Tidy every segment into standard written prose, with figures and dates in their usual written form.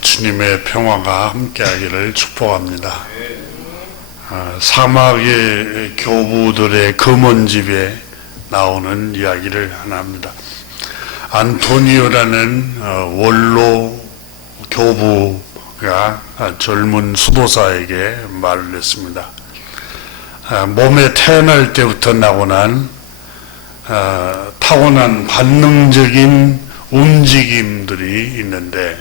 주님의 평화가 함께하기를 축복합니다. 사막의 교부들의 금원집에 나오는 이야기를 하나 합니다. 안토니오라는 원로 교부가 젊은 수도사에게 말을 했습니다. 몸에 태어날 때부터 타고난 관능적인 움직임들이 있는데,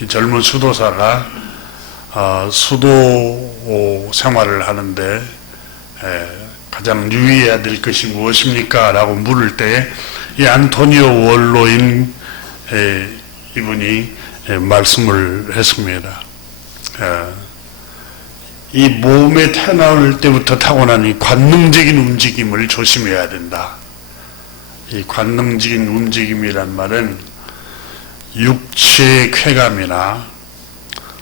이 젊은 수도사가 수도 생활을 하는데 가장 유의해야 될 것이 무엇입니까? 라고 물을 때 이 안토니오 원로인 이분이 말씀을 했습니다. 이 몸에 태어날 때부터 타고난 이 관능적인 움직임을 조심해야 된다. 이 관능적인 움직임이란 말은 육체의 쾌감이나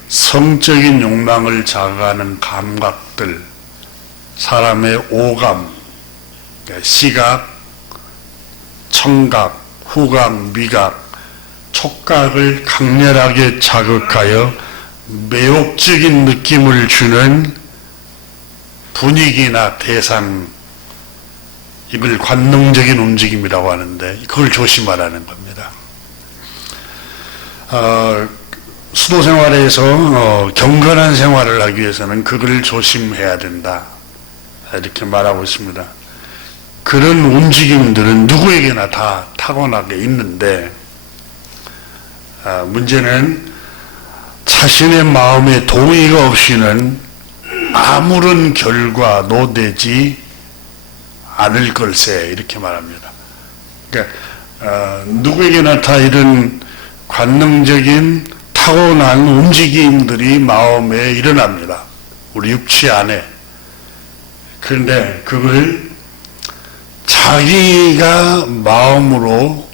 성적인 욕망을 자극하는 감각들, 사람의 오감, 시각, 청각, 후각, 미각, 촉각을 강렬하게 자극하여 매혹적인 느낌을 주는 분위기나 대상, 이걸 관능적인 움직임이라고 하는데, 그걸 조심하라는 겁니다. 수도 생활에서 경건한 생활을 하기 위해서는 그걸 조심해야 된다, 이렇게 말하고 있습니다. 그런 움직임들은 누구에게나 다 타고나게 있는데, 문제는 자신의 마음에 동의가 없이는 아무런 결과도 되지 않을 걸세, 이렇게 말합니다. 그러니까 누구에게나 다 이런 관능적인 타고난 움직임들이 마음에 일어납니다. 우리 육체 안에. 그런데 그걸 자기가 마음으로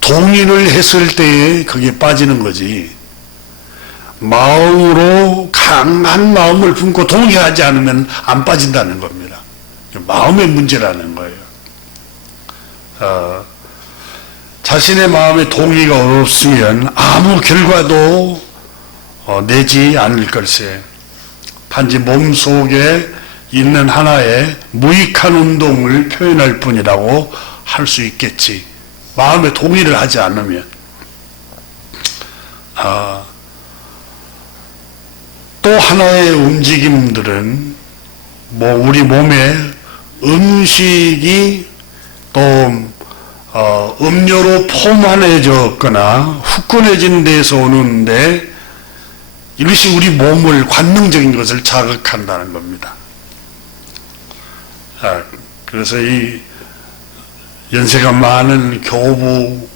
동의를 했을 때에 그게 빠지는 거지, 마음으로 강한 마음을 품고 동의하지 않으면 안 빠진다는 겁니다. 마음의 문제라는 거예요. 자신의 마음에 동의가 없으면 아무 결과도 내지 않을 걸세. 단지 몸속에 있는 하나의 무익한 운동을 표현할 뿐이라고 할 수 있겠지, 마음에 동의를 하지 않으면. 또 하나의 움직임들은 우리 몸에 음식이 또 음료로 포만해졌거나 후끈해진 데서 오는데, 이것이 우리 몸을, 관능적인 것을 자극한다는 겁니다. 그래서 이 연세가 많은 교부,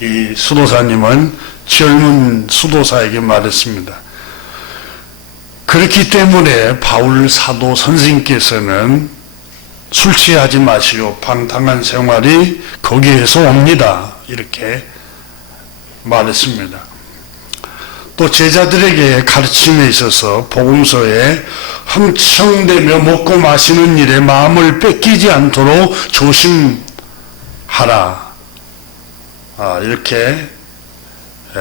이 수도사님은 젊은 수도사에게 말했습니다. 그렇기 때문에 바울 사도 선생님께서는 술 취하지 마시오, 방탕한 생활이 거기에서 옵니다, 이렇게 말했습니다. 또 제자들에게 가르침에 있어서 복음서에 흥청대며 먹고 마시는 일에 마음을 뺏기지 않도록 조심하라, 이렇게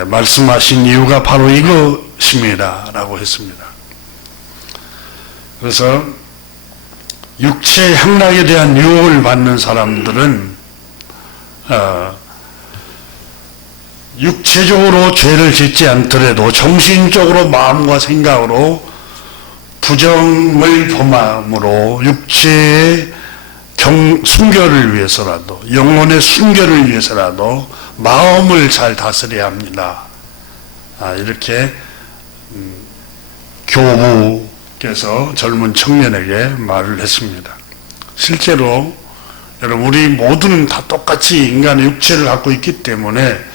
말씀하신 이유가 바로 이것입니다 라고 했습니다. 그래서 육체 향락에 대한 유혹을 받는 사람들은 육체적으로 죄를 짓지 않더라도 정신적으로 마음과 생각으로 부정을 범함으로 육체의 순결을 위해서라도, 영혼의 순결을 위해서라도 마음을 잘 다스려야 합니다, 이렇게 교부께서 젊은 청년에게 말을 했습니다. 실제로 여러분, 우리 모두는 다 똑같이 인간의 육체를 갖고 있기 때문에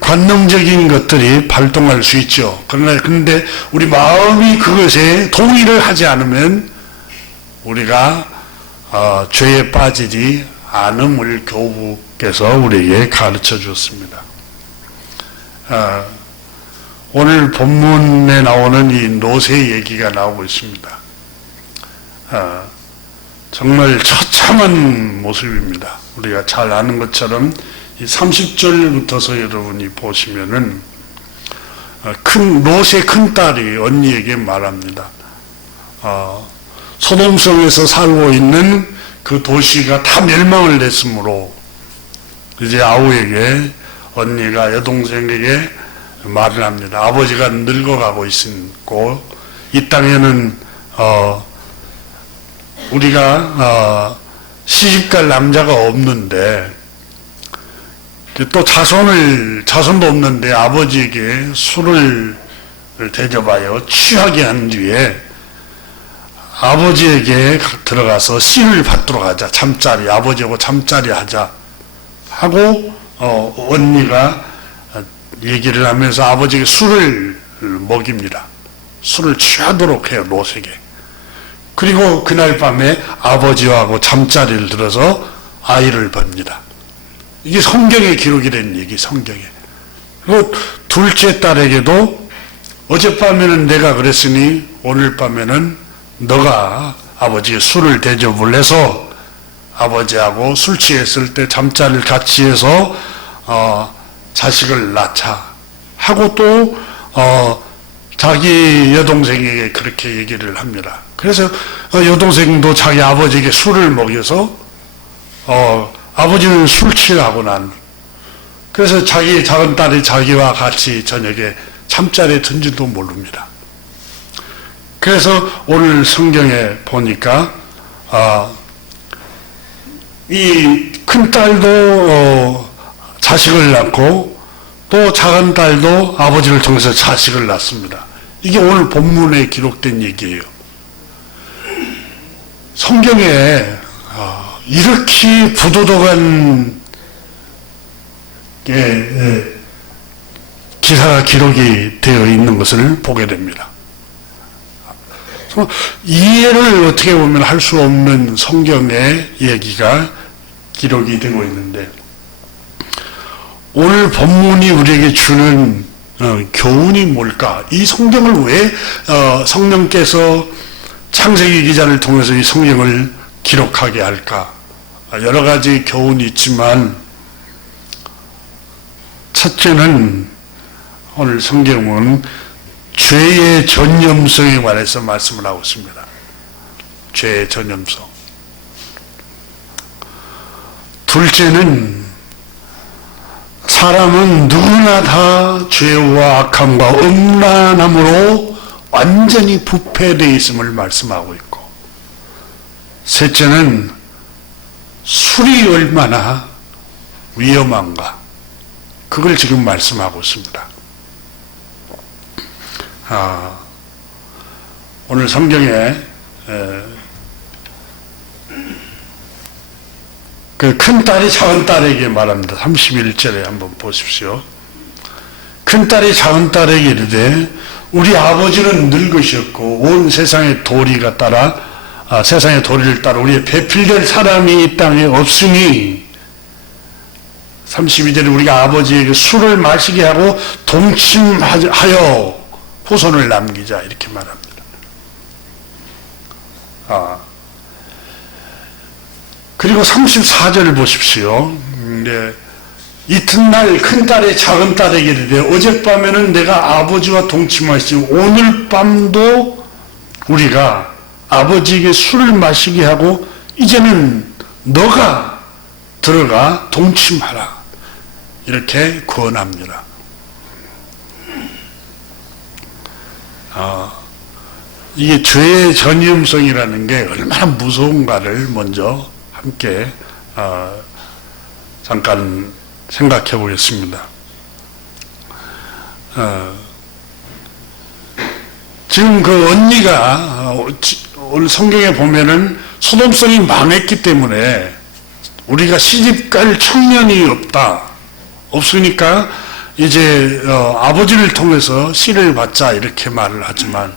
관능적인 것들이 발동할 수 있죠. 그런데 우리 마음이 그것에 동의를 하지 않으면 우리가 죄에 빠지지 않음을 교부께서 우리에게 가르쳐 주었습니다. 오늘 본문에 나오는 이 노새 얘기가 나오고 있습니다. 정말 처참한 모습입니다. 우리가 잘 아는 것처럼 이 30절부터서 여러분이 보시면은 롯의 큰딸이 언니에게 말합니다. 소돔성에서 살고 있는 그 도시가 다 멸망을 했으므로 이제 아우에게, 언니가 여동생에게 말을 합니다. 아버지가 늙어가고 있고 이 땅에는 우리가 시집갈 남자가 없는데, 또 자손도 없는데 아버지에게 술을 대접하여 취하게 한 뒤에 아버지에게 들어가서 씨를 받도록 하자. 잠자리, 아버지하고 잠자리 하자 하고 언니가 얘기를 하면서 아버지에게 술을 먹입니다. 술을 취하도록 해요, 롯에게. 그리고 그날 밤에 아버지하고 잠자리를 들어서 아이를 멉니다. 이게 성경에 기록이 된 얘기, 성경에. 그리고 둘째 딸에게도 어젯밤에는 내가 그랬으니 오늘 밤에는 너가 아버지의 술을 대접을 해서 아버지하고 술 취했을 때 잠자리를 같이 해서 자식을 낳자 하고 또 자기 여동생에게 그렇게 얘기를 합니다. 그래서 여동생도 자기 아버지에게 술을 먹여서 아버지는 술 취하고 그래서 자기 작은 딸이 자기와 같이 저녁에 잠자리에 든지도 모릅니다. 그래서 오늘 성경에 보니까 이 큰 딸도 자식을 낳고 또 작은 딸도 아버지를 통해서 자식을 낳습니다. 이게 오늘 본문에 기록된 얘기예요. 성경에 이렇게 부도덕한 기사가 기록이 되어 있는 것을 보게 됩니다. 이해를 어떻게 보면 할 수 없는 성경의 얘기가 기록이 되고 있는데, 오늘 본문이 우리에게 주는 교훈이 뭘까? 이 성경을 왜 성령께서 창세기 기자를 통해서 이 성경을 기록하게 할까? 여러 가지 교훈이 있지만 첫째는 오늘 성경은 죄의 전념성에 관해서 말씀을 하고 있습니다. 죄의 전념성. 둘째는 사람은 누구나 다 죄와 악함과 음란함으로 완전히 부패되어 있음을 말씀하고 있고, 셋째는 술이 얼마나 위험한가, 그걸 지금 말씀하고 있습니다. 오늘 성경에 그 큰딸이 작은딸에게 말합니다. 31절에 한번 보십시오. 큰딸이 작은딸에게 이르되 우리 아버지는 늙으셨고 온 세상의 도리가 따라 세상의 도리를 따라 우리의 배필될 사람이 이 땅에 없으니, 32절에 우리가 아버지에게 술을 마시게 하고 동침하여 후손을 남기자, 이렇게 말합니다. 그리고 34절을 보십시오. 이튿날 큰딸이 작은딸에게 이르되 어젯밤에는 내가 아버지와 동침하시니 오늘 밤도 우리가 아버지에게 술을 마시게 하고 이제는 너가 들어가 동침하라, 이렇게 권합니다. 이게 죄의 전념성이라는 게 얼마나 무서운가를 먼저 함께 잠깐 생각해 보겠습니다. 지금 그 언니가 오늘 성경에 보면은 소돔성이 망했기 때문에 우리가 시집갈 청년이 없으니까 이제 아버지를 통해서 씨를 받자, 이렇게 말을 하지만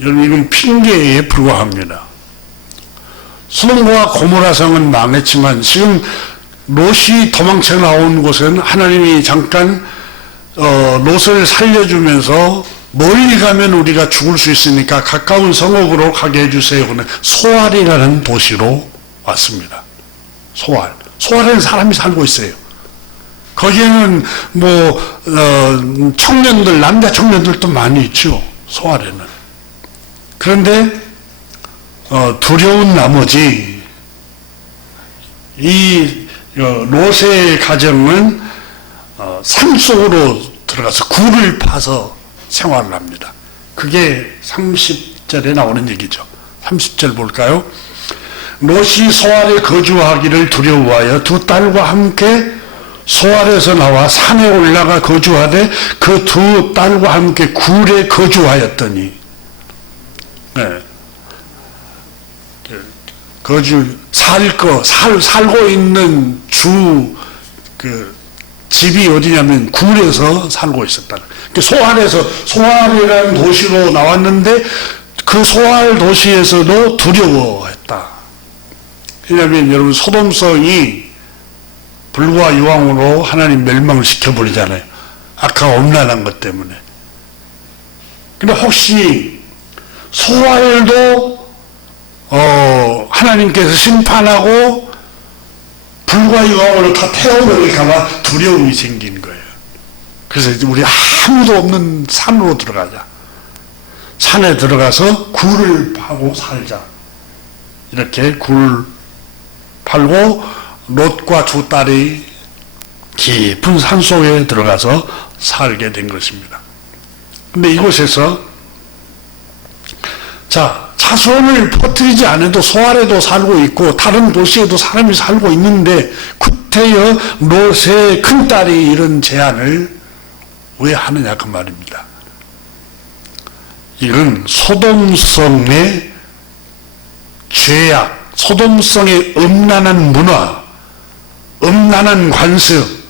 여러분, 이건 핑계에 불과합니다. 소돔과 고모라 성은 망했지만 지금 롯이 도망쳐 나온 곳은 하나님이 잠깐 롯을 살려주면서 멀리 가면 우리가 죽을 수 있으니까 가까운 성읍으로 가게 해주세요. 소알이라는 도시로 왔습니다. 소알에는 사람이 살고 있어요. 거기에는 청년들, 남자 청년들도 많이 있죠. 소알에는. 그런데 두려운 나머지 이 롯의 가정은 산속으로 들어가서 굴을 파서 생활을 합니다. 그게 30절에 나오는 얘기죠. 30절 볼까요? 롯이 소알에 거주하기를 두려워하여 두 딸과 함께 소알에서 나와 산에 올라가 거주하되 그 두 딸과 함께 굴에 거주하였더니, 네. 살고 있는 집이 어디냐면 굴에서 살고 있었다. 소알이라는 도시로 나왔는데 그 소알 도시에서도 두려워했다. 왜냐하면 여러분 소돔성이 불과 유황으로 하나님 멸망을 시켜버리잖아요. 아까 엄란한 것 때문에. 근데 혹시 소알도 하나님께서 심판하고 불과 유황으로 다 태워버릴까봐 두려움이 생긴 거예요. 그래서 이제 우리 아무도 없는 산으로 들어가자. 산에 들어가서 굴을 파고 살자. 이렇게 굴 팔고 롯과 두 딸이 깊은 산속에 들어가서 살게 된 것입니다. 근데 이곳에서 자손을 퍼뜨리지 않아도 소알에도 살고 있고 다른 도시에도 사람이 살고 있는데 구태여 롯의 큰딸이 이런 제안을 왜 하느냐 그 말입니다. 이건 소돔성의 죄악, 소돔성의 음란한 문화, 음란한 관습.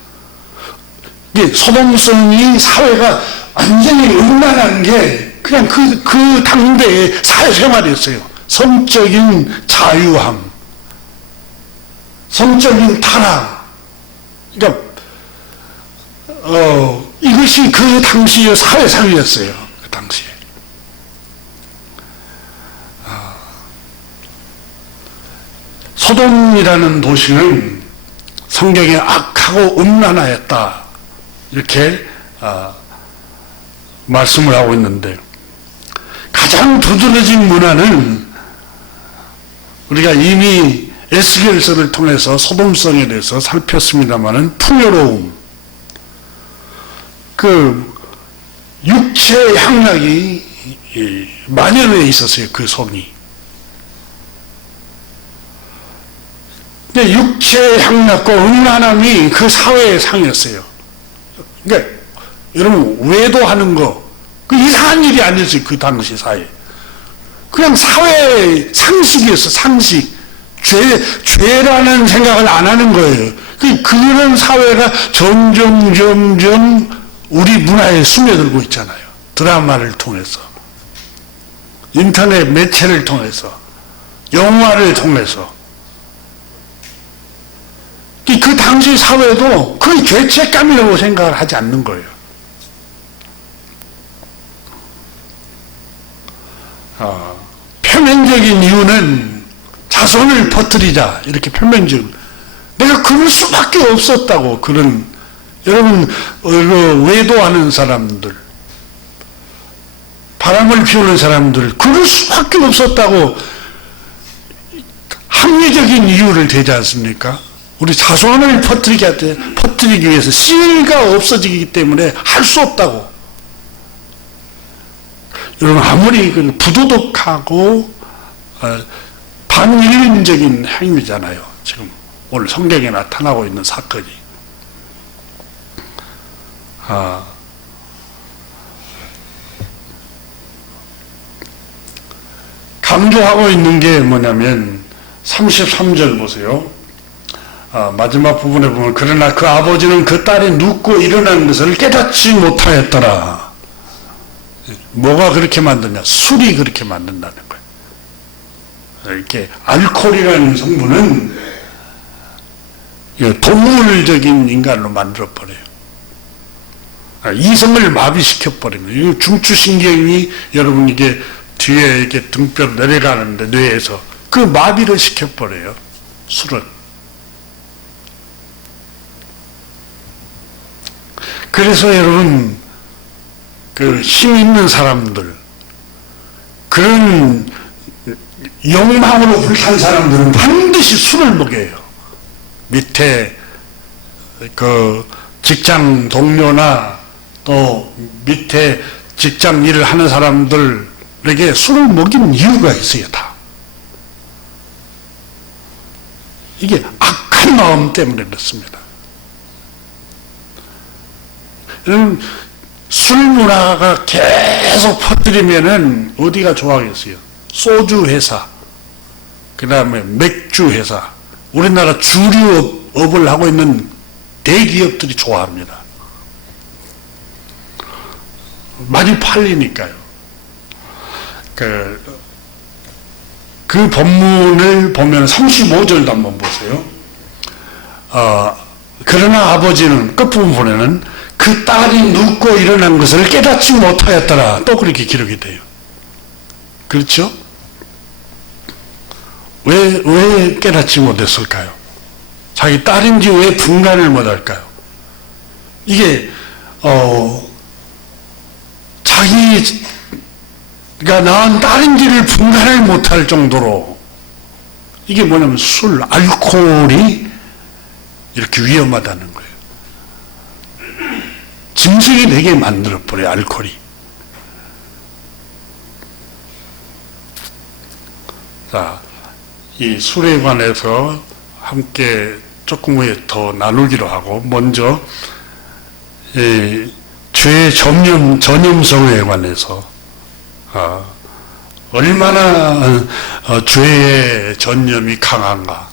소돔성이 사회가 완전히 음란한 게 그냥 그 당대의 사회생활이었어요. 성적인 자유함, 성적인 타락. 그러니까 이것이 그 당시의 사회상이었어요. 그 당시에. 소돔이라는 도시는 성경에 악하고 음란하였다. 이렇게 말씀을 하고 있는데 가장 두드러진 문화는 우리가 이미 에스겔서를 통해서 소돔성에 대해서 살폈습니다마는 풍요로움, 육체 향락이 만연해 있었어요. 그 성이. 근데 육체 향락과 음란함이 그 사회의 상이었어요. 그러니까 여러분 외도하는 거 그 이상한 일이 아니었어요. 그 당시 사회. 그냥 사회의 상식이었어. 상식. 죄라는 생각을 안 하는 거예요. 그런 사회가 점점 우리 문화에 스며들고 있잖아요. 드라마를 통해서, 인터넷 매체를 통해서, 영화를 통해서. 그 당시 사회도 그게 죄책감이라고 생각을 하지 않는 거예요. 표면적인 이유는 자손을 퍼뜨리자. 이렇게 표면적. 내가 그럴 수밖에 없었다고. 여러분, 외도하는 사람들, 바람을 피우는 사람들, 그럴 수밖에 없었다고 합리적인 이유를 대지 않습니까? 우리 자손을 퍼뜨리기 위해서 씨가 없어지기 때문에 할 수 없다고. 여러분, 아무리 부도덕하고 반인륜적인 행위잖아요. 지금 오늘 성경에 나타나고 있는 사건이. 강조하고 있는 게 뭐냐면 33절 보세요. 마지막 부분에 보면 그러나 그 아버지는 그 딸이 눕고 일어나는 것을 깨닫지 못하였더라. 뭐가 그렇게 만드냐? 술이 그렇게 만든다는 거예요. 이렇게 알코올이라는 성분은 동물적인 인간으로 만들어버려요. 이성을 마비시켜버립니다. 중추신경이 여러분 이게 뒤에 이렇게 등뼈로 내려가는데 뇌에서 그 마비를 시켜버려요. 술은. 그래서 여러분, 그 힘 있는 사람들, 그런 욕망으로 불탄 사람들은 반드시 술을 먹여요. 밑에 그 직장 동료나 또 밑에 직장 일을 하는 사람들에게 술을 먹이는 이유가 있어요, 다. 이게 악한 마음 때문에 그렇습니다. 술 문화가 계속 퍼뜨리면은 어디가 좋아하겠어요? 소주 회사, 그 다음에 맥주 회사, 우리나라 주류업을 하고 있는 대기업들이 좋아합니다. 많이 팔리니까요. 그 본문을 보면 35절도 한번 보세요. 그러나 아버지는 끝부분에는 그 딸이 눕고 일어난 것을 깨닫지 못하였더라. 또 그렇게 기록이 돼요. 그렇죠? 왜 깨닫지 못했을까요? 자기 딸인지 왜 분간을 못할까요? 이게 자기가 낳은 딸인지를 분간을 못할 정도로 이게 뭐냐면 술, 알코올이 이렇게 위험하다는 거예요. 짐승이 되게 만들어버려요, 알코올이. 자, 이 술에 관해서 함께 조금 후에 더 나누기로 하고, 먼저 죄의 전염성에 관해서 얼마나 죄의 전염이 강한가.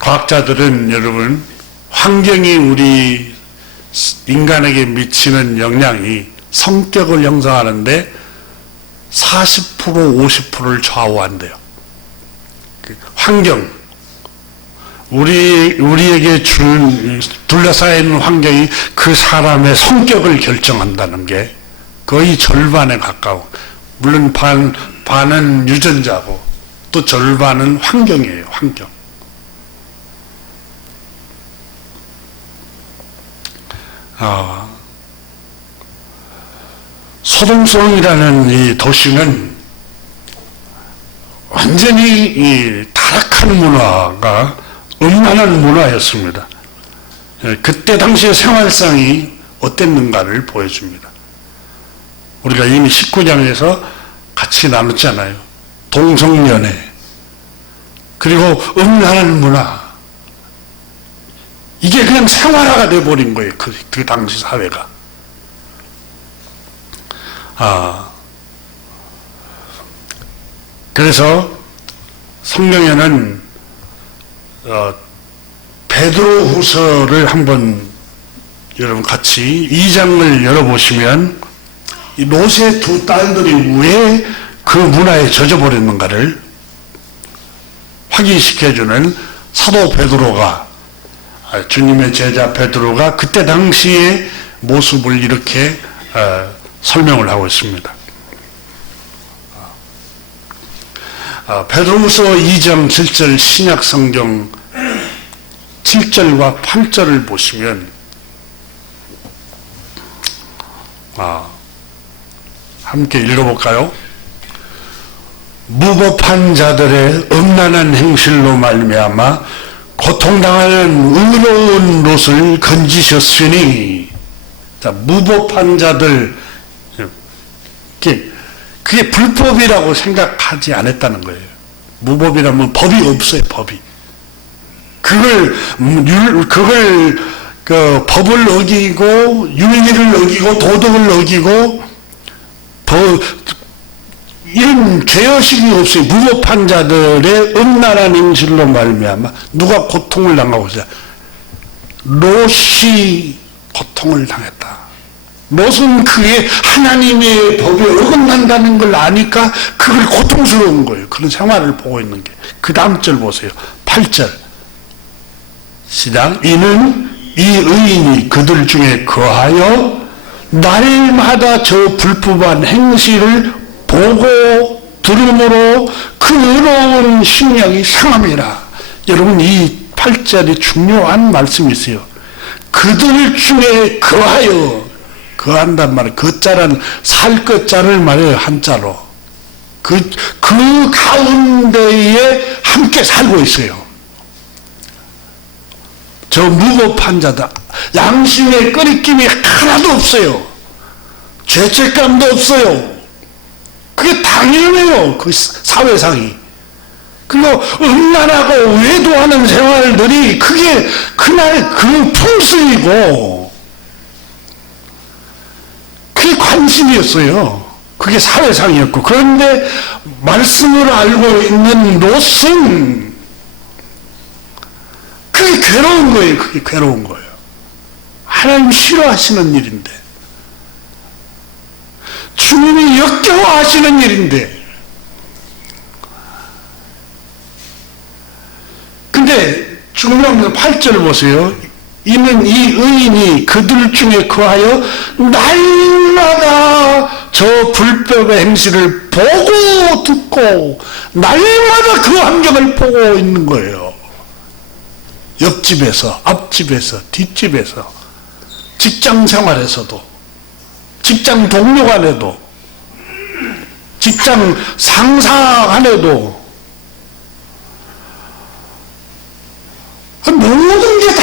과학자들은 여러분, 환경이 우리 인간에게 미치는 영향이 성격을 형성하는데 40% 50%를 좌우한대요. 환경, 우리에게 둘러싸여 있는 환경이 그 사람의 성격을 결정한다는 게 거의 절반에 가까워. 물론 반은 유전자고 또 절반은 환경이에요. 환경. 소동성이라는 이 도시는 완전히 이 타락한 문화가 음란한 문화였습니다. 그때 당시의 생활상이 어땠는가를 보여줍니다. 우리가 이미 19장에서 같이 나눴잖아요. 동성연애, 그리고 음란한 문화. 이게 그냥 생활화가 돼버린 거예요. 그 당시 사회가. 그래서 성경에는 베드로후서를 한번 여러분 같이 2장을 열어보시면 이 롯의 두 딸들이 왜 그 문화에 젖어버렸는가를 확인시켜주는 사도 베드로가, 주님의 제자 베드로가 그때 당시의 모습을 이렇게 설명을 하고 있습니다. 베드로후서 2장 7절 신약성경 7절과 8절을 보시면 함께 읽어볼까요? 무법한 자들의 음란한 행실로 말미암아 고통당하는 의로운 롯을 건지셨으니. 자, 무법한 자들, 그게 불법이라고 생각하지 않았다는 거예요. 무법이라면 법이 없어요, 법이. 법을 어기고, 윤리를 어기고, 도덕을 어기고, 이런 죄의식이 없어요. 무법한 자들의 음란한 행실로 말미암아 누가 고통을 당하고 있어요? 롯이 고통을 당했다. 롯은 그게 하나님의 법에 어긋난다는 걸 아니까 그걸 고통스러운 거예요. 그런 생활을 보고 있는 게. 그 다음 절 보세요. 8절 시작. 이는 이 의인이 그들 중에 거하여 날마다 저 불법한 행실을 보고 들음으로 그 의로운 심령이 상함이라. 여러분, 이 8절이 중요한 말씀이 있어요. 그들 중에 거하여, 거한단 말이에요. 거자는 살 것자를 말해요, 한자로. 그 가운데에 함께 살고 있어요. 저 무고한 자다. 양심의 끄리낌이 하나도 없어요. 죄책감도 없어요. 그게 당연해요, 그 사회상이. 그리고 음란하고 외도하는 생활들이 그게 그날 그 풍습이고, 그게 관심이었어요. 그게 사회상이었고. 그런데 말씀을 알고 있는 노선, 그게 괴로운 거예요. 그게 괴로운 거예요. 하나님 싫어하시는 일인데, 주님이 역겨워하시는 일인데. 근데 중요한 건 8절 보세요. 이는 이 의인이 그들 중에 거하여 날마다 저 불법의 행실을 보고 듣고 날마다 그 환경을 보고 있는 거예요. 옆집에서, 앞집에서, 뒷집에서, 직장 생활에서도, 직장 동료 간에도, 직장 상사 간에도, 모든 게 다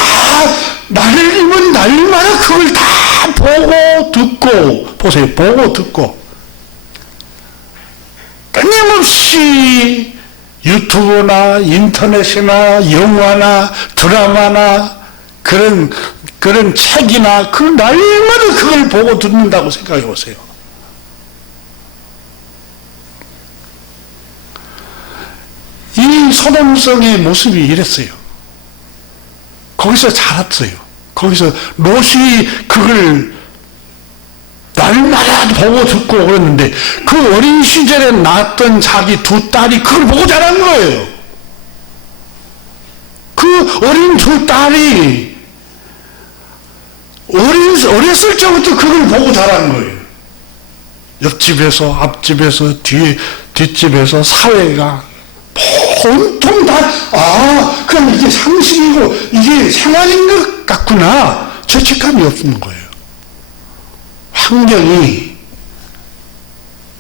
날마다 그걸 다 보고 듣고, 보세요. 보고 듣고 끊임없이 유튜브나 인터넷이나 영화나 드라마나 그런 책이나 그 날마다 그걸 보고 듣는다고 생각해 보세요. 이 소돔성의 모습이 이랬어요. 거기서 자랐어요. 거기서 롯이 그걸 날마다 보고 듣고 그랬는데 그 어린 시절에 낳았던 자기 두 딸이 그걸 보고 자란 거예요. 그 어린 두 딸이 어렸을 적부터 그걸 보고 자란 거예요. 옆집에서, 앞집에서, 뒷집에서, 사회가 온통 다, 그럼 이게 상식이고 이게 생활인 것 같구나. 죄책감이 없는 거예요. 환경이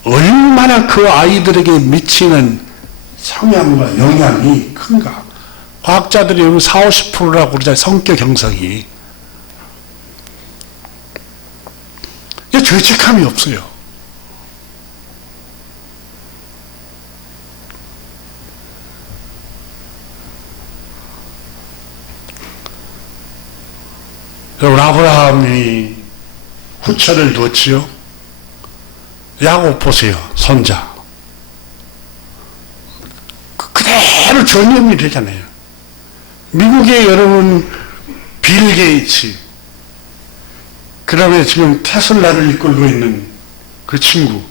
얼마나 그 아이들에게 미치는 성향과 영향이 큰가. 과학자들이 40~50%라고 그러잖아요. 성격 형성이. 죄책감이 없어요. 여러분, 아브라함이 후처를 두었지요. 야곱 보세요. 손자. 그대로 전염이 되잖아요. 미국의 여러분 빌 게이츠, 그 다음에 지금 테슬라를 이끌고 있는 그 친구,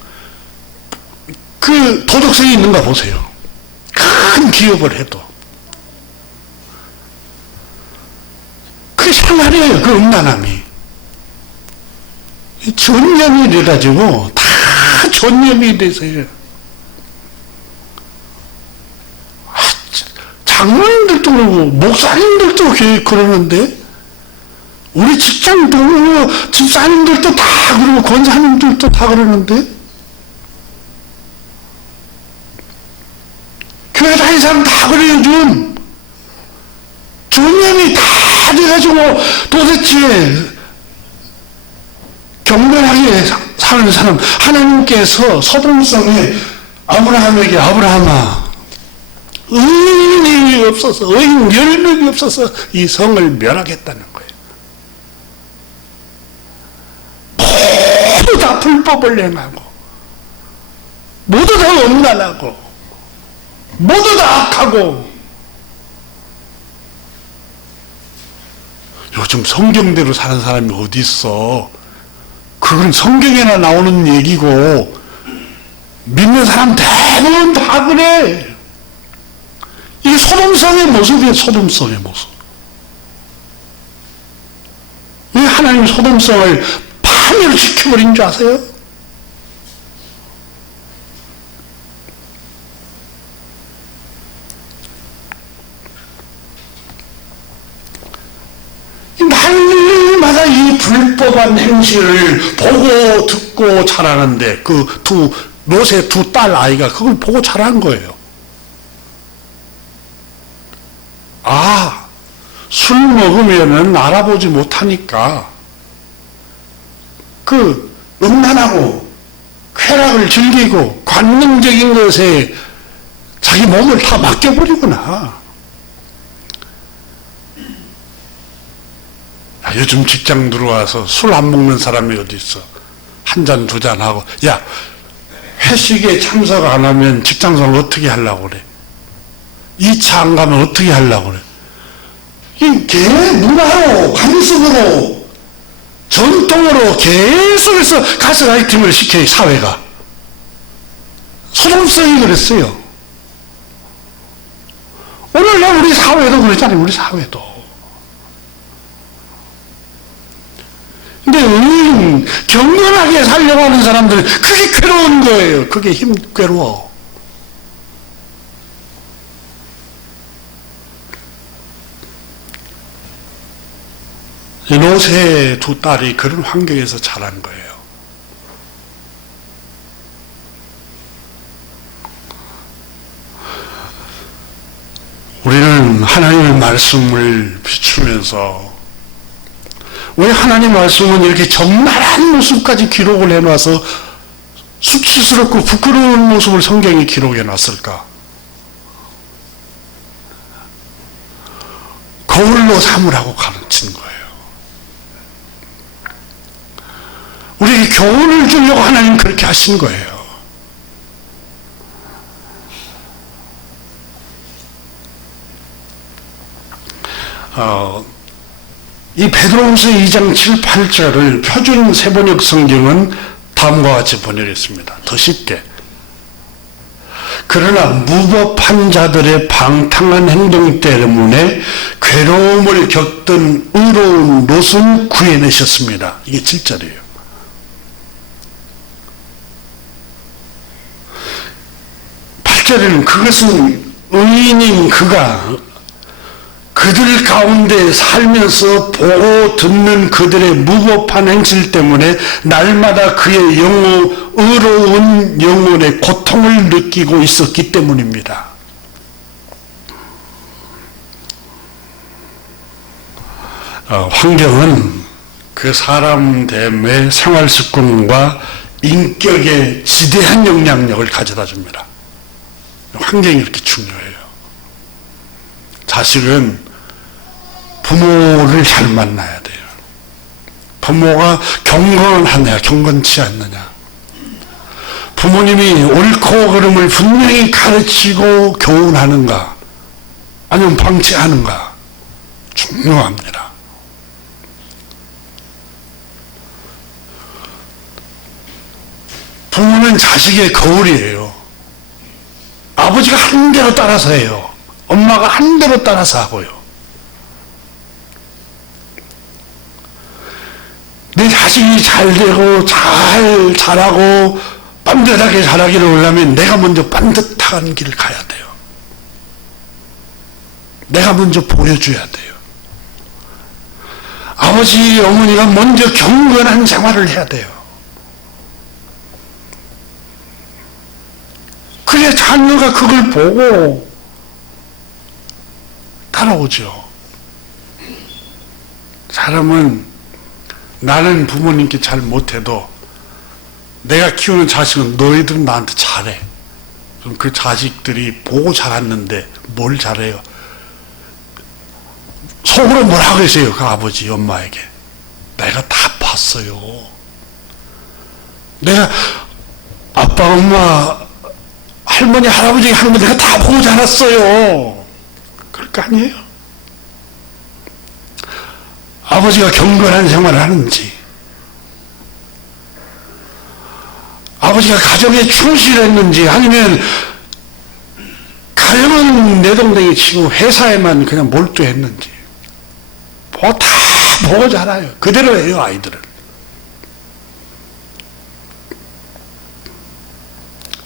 그 도덕성이 있는가 보세요. 큰 기업을 해도. 그게 생활이에요. 그 음란함이. 전염이 돼가지고 다 전염이 돼서요. 장로님들도 그러고 목사님들도 그러는데, 우리 직장 동료 집사님들도 다 그러고 권사님들도 다 그러는데, 교회 다니는 사람 다 그래요. 좀 전염이 다 돼가지고 도대체 경건하게 사는 사람, 하나님께서 소돔성에 아브라함에게, 아브라함아, 의인이 없어서, 의인 10명이 없어서 이 성을 멸하겠다는 거예요. 모두 다 불법을 행하고, 모두 다 음란하고, 모두 다 악하고. 요즘 성경대로 사는 사람이 어디 있어? 그건 성경에나 나오는 얘기고, 믿는 사람 대부분 다 그래. 이게 소돔성의 모습이에요. 소돔성의 모습. 왜 하나님 소돔성을 파멸시켜버린 줄 아세요? 불법한 행실을 보고 듣고 자라는데 그 롯의 두 딸 아이가 그걸 보고 자란 거예요. 아, 술 먹으면은 알아보지 못하니까 그 음란하고 쾌락을 즐기고 관능적인 것에 자기 몸을 다 맡겨버리구나. 요즘 직장 들어와서 술 안 먹는 사람이 어디 있어? 한 잔, 두 잔 하고, 야, 회식에 참석 안 하면 직장생활 어떻게 하려고 그래? 2차 안 가면 어떻게 하려고 그래? 이 문화로, 관습으로, 전통으로 계속해서 가스라이팅을 시켜요, 사회가. 소동성이 그랬어요. 오늘날 우리 사회도 그렇잖아요, 우리 사회도. 근데 경건하게 살려고 하는 사람들은 그게 괴로운 거예요. 그게 괴로워. 롯의 두 딸이 그런 환경에서 자란 거예요. 우리는 하나님의 말씀을 비추면서 왜 하나님 말씀은 이렇게 적나라한 모습까지 기록을 해놔서 수치스럽고 부끄러운 모습을 성경에 기록해 놨을까? 거울로 삼으라고 가르친 거예요. 우리에게 교훈을 주려고 하나님 그렇게 하신 거예요. 이 베드로후서 2장 7, 8절을 표준 세번역 성경은 다음과 같이 번역했습니다. 더 쉽게. 그러나 무법한 자들의 방탕한 행동 때문에 괴로움을 겪던 의로운 롯은 구해내셨습니다. 이게 7절이에요. 8절에는 그것은 의인인 그가 그들 가운데 살면서 보고 듣는 그들의 무법한 행실 때문에 날마다 그의 의로운 영혼의 고통을 느끼고 있었기 때문입니다. 환경은 그 사람 대의 생활 습관과 인격에 지대한 영향력을 가져다 줍니다. 환경이 그렇게 중요해요. 자식은 부모를 잘 만나야 돼요. 부모가 경건하냐, 경건치 않느냐. 부모님이 옳고 그름을 분명히 가르치고 교훈하는가, 아니면 방치하는가, 중요합니다. 부모는 자식의 거울이에요. 아버지가 한 대로 따라서 해요. 엄마가 한 대로 따라서 하고요. 내 자식이 잘 되고 잘 자라고 반듯하게 자라기를 원하면 내가 먼저 반듯한 길을 가야 돼요. 내가 먼저 보여줘야 돼요. 아버지, 어머니가 먼저 경건한 생활을 해야 돼요. 그래야 자녀가 그걸 보고 따라오죠. 사람은 나는 부모님께 잘 못해도 내가 키우는 자식은 너희들은 나한테 잘해. 그럼 그 자식들이 보고 자랐는데 뭘 잘해요? 속으로 뭐라고 했어요? 그 아버지, 엄마에게. 내가 다 봤어요. 내가 아빠, 엄마, 할머니, 할아버지 하는 거 내가 다 보고 자랐어요. 그럴 거 아니에요? 아버지가 경건한 생활을 하는지, 아버지가 가정에 충실했는지, 아니면 가정은 내동댕이 치고 회사에만 그냥 몰두했는지, 다 보고 자라요. 그대로 해요, 아이들은.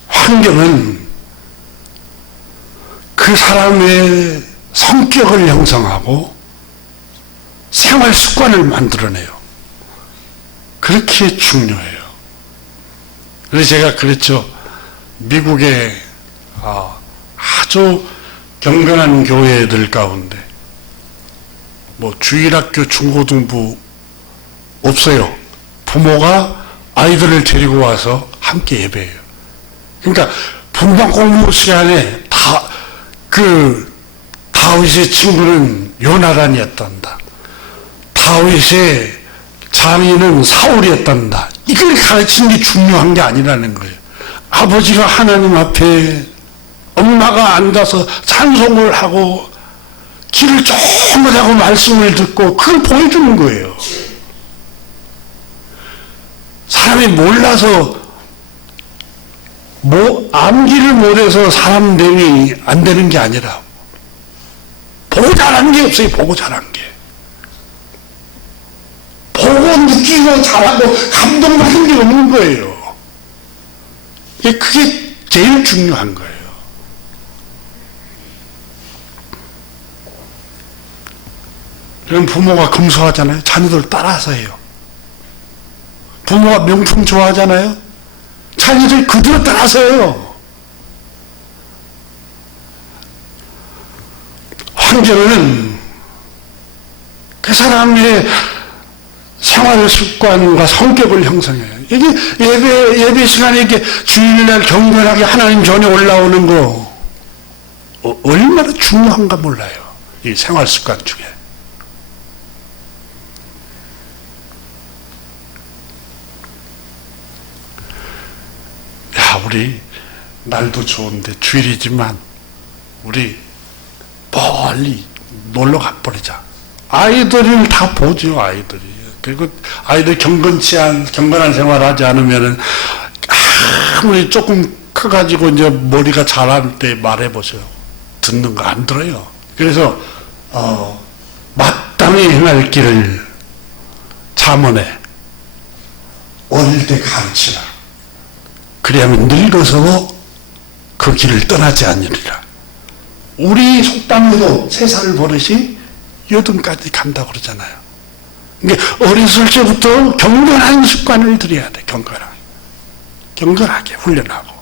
환경은 그 사람의 성격을 형성하고 생활 습관을 만들어내요. 그렇게 중요해요. 그래서 제가 그랬죠. 미국의 아주 경건한 교회들 가운데 뭐 주일학교 중고등부 없어요. 부모가 아이들을 데리고 와서 함께 예배해요. 그러니까 분방 공부 시간에 다윗의 친구는 요나단이었단다. 다윗의 장인은 사울이었단다. 이걸 가르치는 게 중요한 게 아니라는 거예요. 아버지가 하나님 앞에 엄마가 앉아서 찬송을 하고 길을 쫑긋하고 말씀을 듣고 그걸 보여주는 거예요. 사람이 몰라서 암기를 못해서 사람 되니 안 되는 게 아니라 보고 잘한 게 없어요. 보고 잘한 게. 보고 느끼고 잘하고 감동받은 게 없는 거예요. 그게 제일 중요한 거예요. 그럼 부모가 금수하잖아요. 자녀들 따라서 해요. 부모가 명품 좋아하잖아요. 자녀들 그대로 따라서 해요. 환경은 그 사람의 생활 습관과 성격을 형성해요. 이게 예배 시간에 이렇게 주일날 경건하게 하나님 전에 올라오는 거 얼마나 중요한가 몰라요. 이 생활 습관 중에. 우리 날도 좋은데 주일이지만 우리 멀리 놀러 가버리자. 아이들을 다 보죠. 아이들이. 그리고 아이들 경건한 생활하지 않으면은 아무리 조금 커가지고 이제 머리가 자랄 때 말해보세요. 듣는 거 안 들어요. 그래서 마땅히 행할 길을 잠언에 어릴 때 가르치라. 그래야면 늙어서도 그 길을 떠나지 않으리라. 우리 속담에도 3살 버릇이 80까지 간다고 그러잖아요. 그러니까 어렸을 때부터 경건한 습관을 들여야 돼. 경건하게 훈련하고.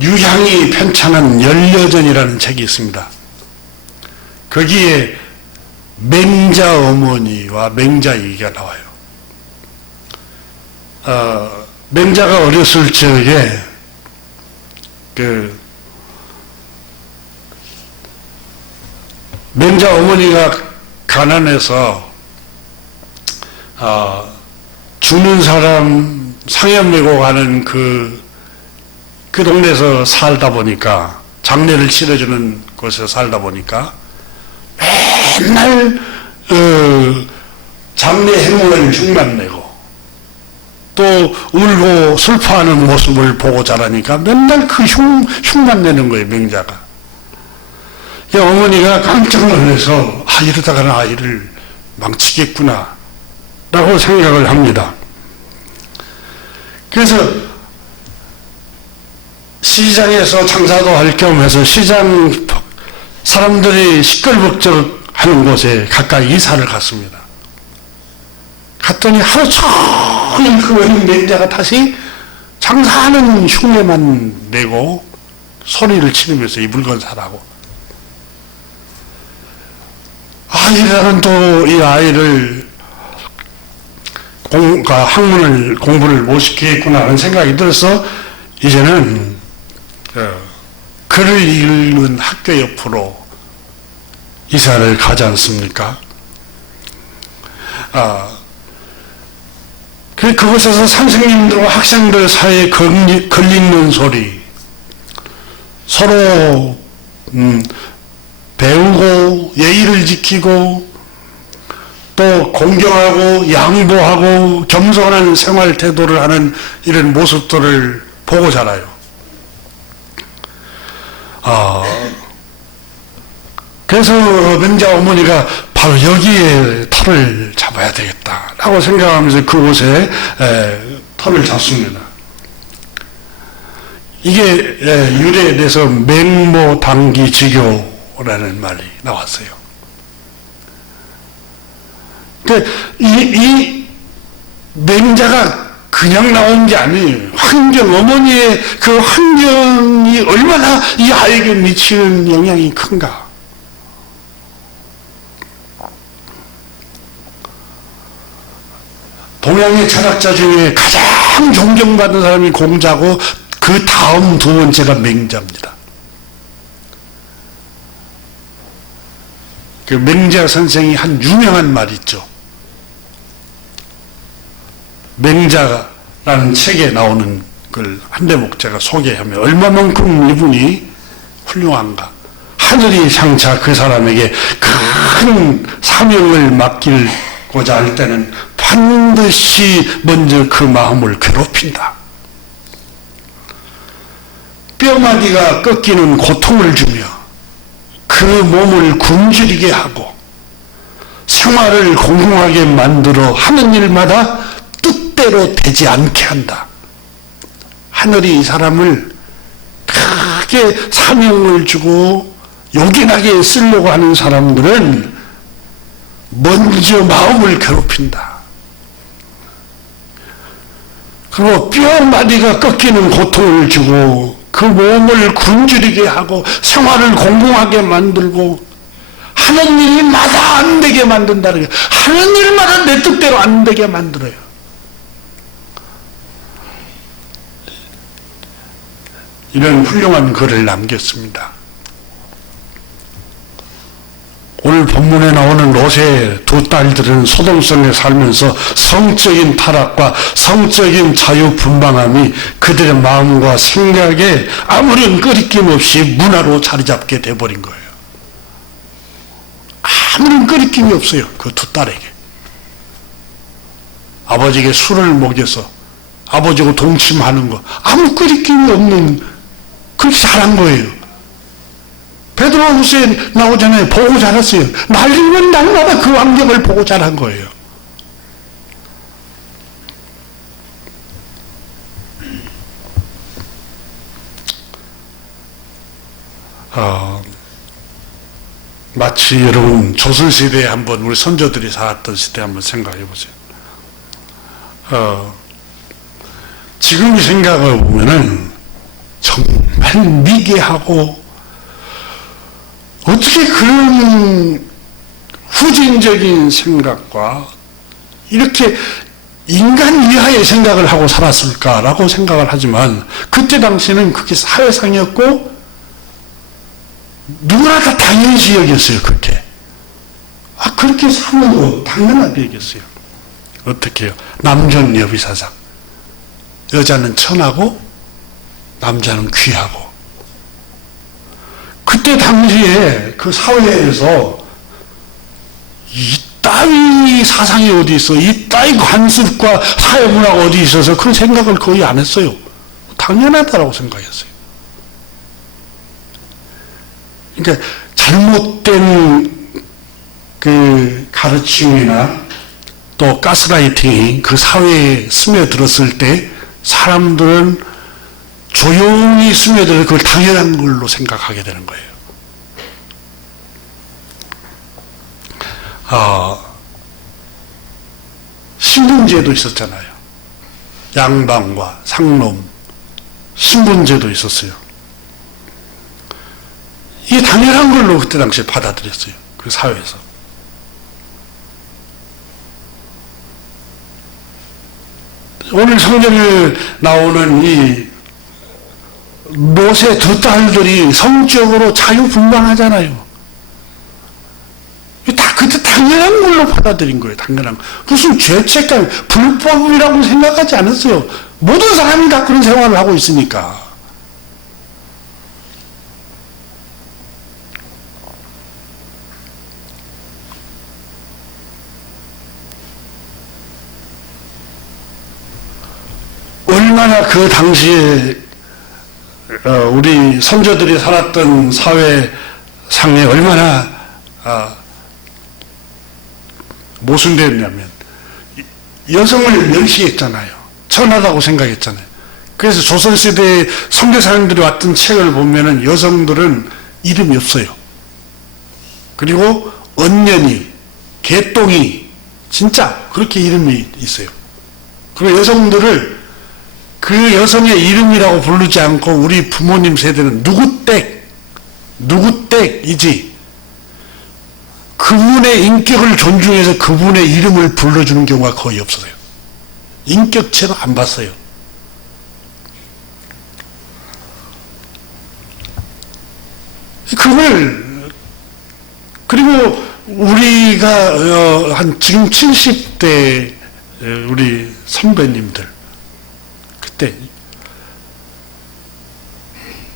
유향이 편찬한 열여전이라는 책이 있습니다. 거기에 맹자 어머니와 맹자 얘기가 나와요. 맹자가 어렸을 적에 맹자 어머니가 가난해서 죽는 사람 상여 메고 가는 그 동네에서 살다 보니까, 장례를 치러주는 곳에서 살다 보니까 맨날 장례 행을 흉만내고 또 울고 슬퍼하는 모습을 보고 자라니까 맨날 그 흉만내는 거예요. 맹자가. 어머니가 깜짝 놀라서 이러다가는 아이를 망치겠구나 라고 생각을 합니다. 그래서 시장에서 장사도 할 겸 해서 시장 사람들이 시끌벅적 하는 곳에 가까이 이사를 갔습니다. 갔더니 하루 종일 그 맹자가 다시 장사하는 흉내만 내고 소리를 치르면서 이 물건 사라고. 이라는 또 이 아이를 학문을 공부를 못 시키겠구나 하는 생각이 들어서 이제는 글을 읽는 학교 옆으로 이사를 가지 않습니까? 그곳에서 선생님들과 학생들 사이에 글 읽는 소리, 서로 배우고 예의를 지키고 또 공경하고 양보하고 겸손한 생활 태도를 하는 이런 모습들을 보고 자라요. 그래서 맹자 어머니가 바로 여기에 터를 잡아야 되겠다라고 생각하면서 그곳에 터를 잡습니다. 이게 유래에 대해서 맹모당기지교라는 말이 나왔어요. 그러니까 이 맹자가 그냥 나온 게 아니에요. 어머니의 그 환경이 얼마나 이 아이에게 미치는 영향이 큰가. 동양의 철학자 중에 가장 존경받는 사람이 공자고 그 다음 두 번째가 맹자입니다. 그 맹자 선생이 한 유명한 말이 있죠. 맹자라는 책에 나오는 걸 한 대목 제가 소개하면 얼마만큼 이분이 훌륭한가. 하늘이 장차 그 사람에게 큰 사명을 맡기고자 할 때는 반드시 먼저 그 마음을 괴롭힌다. 뼈마디가 꺾이는 고통을 주며 그 몸을 굶주리게 하고 생활을 공공하게 만들어 하는 일마다 뜻대로 되지 않게 한다. 하늘이 이 사람을 크게 사명을 주고 요긴하게 쓰려고 하는 사람들은 먼저 마음을 괴롭힌다. 그리고 뼈마디가 꺾이는 고통을 주고 그 몸을 굶주리게 하고 생활을 공공하게 만들고 하는 일마다 안 되게 만든다는 거예요. 하는 일마다 내 뜻대로 안 되게 만들어요. 이런 훌륭한 글을 남겼습니다. 오늘 본문에 나오는 롯의 두 딸들은 소돔성에 살면서 성적인 타락과 성적인 자유분방함이 그들의 마음과 생각에 아무런 끄리낌 없이 문화로 자리 잡게 돼버린 거예요. 아무런 끄리낌이 없어요. 그 두 딸에게. 아버지에게 술을 먹여서 아버지하고 동침하는 거 아무 끄리낌이 없는, 그렇게 잘한 거예요. 베드로후서에 나오잖아요. 보고 자랐어요. 날리면 날마다 그 환경을 보고 자란 거예요. 마치 여러분 조선시대에 한번 우리 선조들이 살았던 시대 한번 생각해 보세요. 지금 생각해 보면은 정말 미개하고 어떻게 그런 후진적인 생각과 이렇게 인간 이하의 생각을 하고 살았을까라고 생각을 하지만 그때 당시에는 그게 사회상이었고 누구나 다 당연시 여겼어요. 그렇게. 그렇게 사는 거 당연하게 여겼어요. 어떻게 해요? 남존 여비사상. 여자는 천하고 남자는 귀하고. 그때 당시에 그 사회에서 이따위 사상이 어디 있어, 이따위 관습과 사회문화가 어디 있어서 그런 생각을 거의 안 했어요. 당연하다라고 생각했어요. 그러니까 잘못된 그 가르침이나 또 가스라이팅이 그 사회에 스며들었을 때 사람들은 조용히 스며들어 그걸 당연한 걸로 생각하게 되는 거예요. 신분제도 있었잖아요. 양반과 상놈, 신분제도 있었어요. 이게 당연한 걸로 그때 당시에 받아들였어요. 그 사회에서. 오늘 성경에 나오는 이 롯의 두 딸들이 성적으로 자유분방하잖아요. 다 그때 당연한 걸로 받아들인 거예요. 당연한 거. 무슨 죄책감, 불법이라고 생각하지 않았어요. 모든 사람이 다 그런 생활을 하고 있으니까. 얼마나 그 당시에 우리 선조들이 살았던 사회상에 얼마나 모순되었냐면 여성을 멸시했잖아요. 천하다고 생각했잖아요. 그래서 조선시대에 선교사님들이 왔던 책을 보면은 여성들은 이름이 없어요. 그리고 언년이, 개똥이 진짜 그렇게 이름이 있어요. 그리고 여성들을 그 여성의 이름이라고 부르지 않고 우리 부모님 세대는 누구댁이지, 그분의 인격을 존중해서 그분의 이름을 불러주는 경우가 거의 없어요. 인격체로 안 봤어요. 그리고 우리가 지금 70대 우리 선배님들, 그때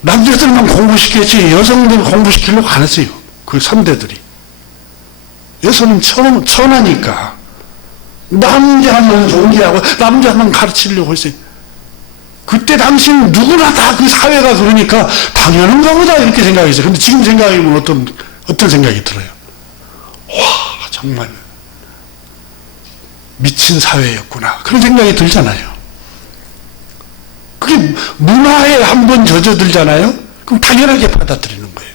남자들만 공부시켰지 여성들 공부시키려고 안 했어요. 그 선배들이. 여성은 천하니까 남자만 존경하고 남자만 가르치려고 했어요. 그때 당시는 누구나 다 그 사회가 그러니까 당연한가 보다 이렇게 생각했어요. 근데 지금 생각해보면 어떤 생각이 들어요? 와, 정말 미친 사회였구나, 그런 생각이 들잖아요. 그게 문화에 한번 젖어들잖아요. 그럼 당연하게 받아들이는 거예요.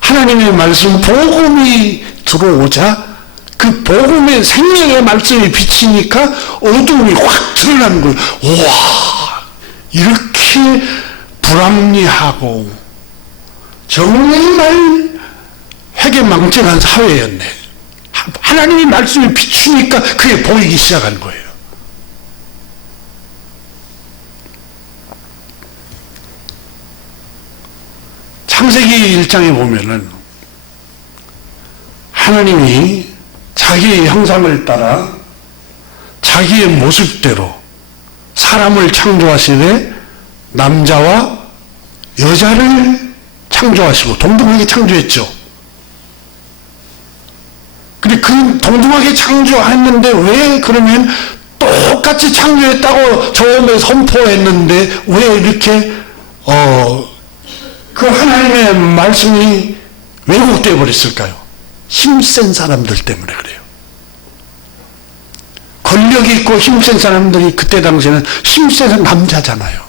하나님의 말씀, 복음이 들어오자 그 복음의 생명의 말씀이 비치니까 어둠이 확 드러나는 거예요. 와, 이렇게 불합리하고 정말 회개망정한 사회였네. 하나님의 말씀이 비추니까 그게 보이기 시작한 거예요. 창세기 1장에 보면은 하나님이 자기의 형상을 따라 자기의 모습대로 사람을 창조하시되 남자와 여자를 창조하시고 동등하게 창조했죠. 근데 그 동등하게 창조했는데 왜 그러면 똑같이 창조했다고 처음에 선포했는데 왜 이렇게 그 하나님의 말씀이 왜곡되어 버렸을까요? 힘센 사람들 때문에 그래요. 권력 있고 힘센 사람들이 그때 당시에는 힘센 남자잖아요.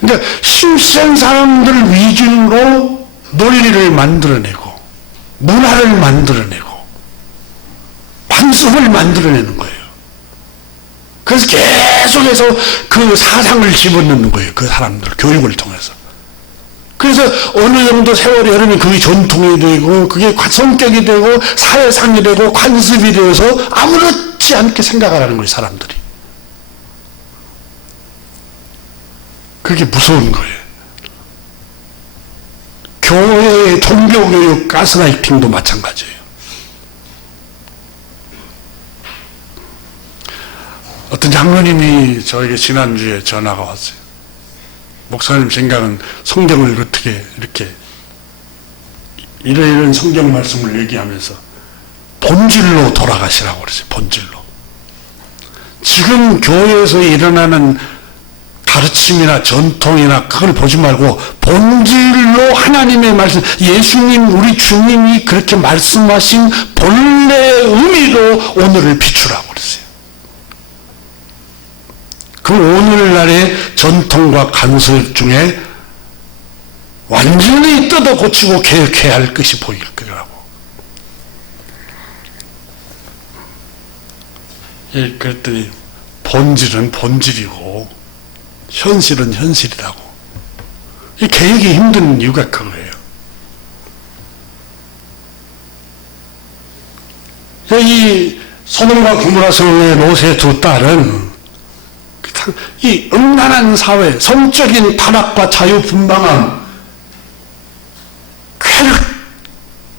그러니까 힘센 사람들 위주로 논리를 만들어내고 문화를 만들어내고 관습을 만들어내는 거예요. 그래서 계속해서 그 사상을 집어넣는 거예요. 그 사람들 교육을 통해서. 그래서 어느 정도 세월이 흐르면 그게 전통이 되고 그게 성격이 되고 사회상이 되고 관습이 되어서 아무렇지 않게 생각하라는 거예요. 사람들이. 그게 무서운 거예요. 교회의 종교교육 가스라이팅도 마찬가지예요. 어떤 장로님이 저에게 지난주에 전화가 왔어요. 목사님 생각은 성경을 어떻게 이렇게 이런 성경 말씀을 얘기하면서 본질로 돌아가시라고 그러세요. 본질로. 지금 교회에서 일어나는 가르침이나 전통이나 그걸 보지 말고 본질로 하나님의 말씀, 예수님 우리 주님이 그렇게 말씀하신 본래 의미로 오늘을 비추라고 그러세요. 그 오늘날의 전통과 간섭 중에 완전히 뜯어 고치고 개혁해야 할 것이 보일 거라고. 예, 그랬더니 본질은 본질이고 현실은 현실이라고. 이 개혁이 힘든 이유가 그거예요. 이 소돔과 고모라 성의 롯의 두 딸은 이 음란한 사회, 성적인 타락과 자유분방함, 쾌락,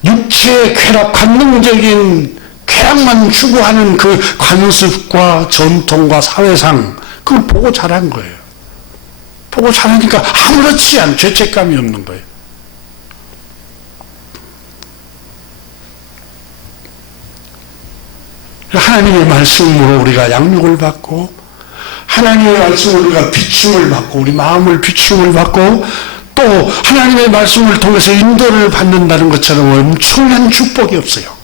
육체의 쾌락, 관능적인 쾌락만 추구하는 그 관습과 전통과 사회상, 그걸 보고 자란 거예요. 보고 자라니까 아무렇지 않은 죄책감이 없는 거예요. 하나님의 말씀으로 우리가 양육을 받고 하나님의 말씀으로 우리가 비춤을 받고 우리 마음을 비춤을 받고 또 하나님의 말씀을 통해서 인도를 받는다는 것처럼 엄청난 축복이 없어요.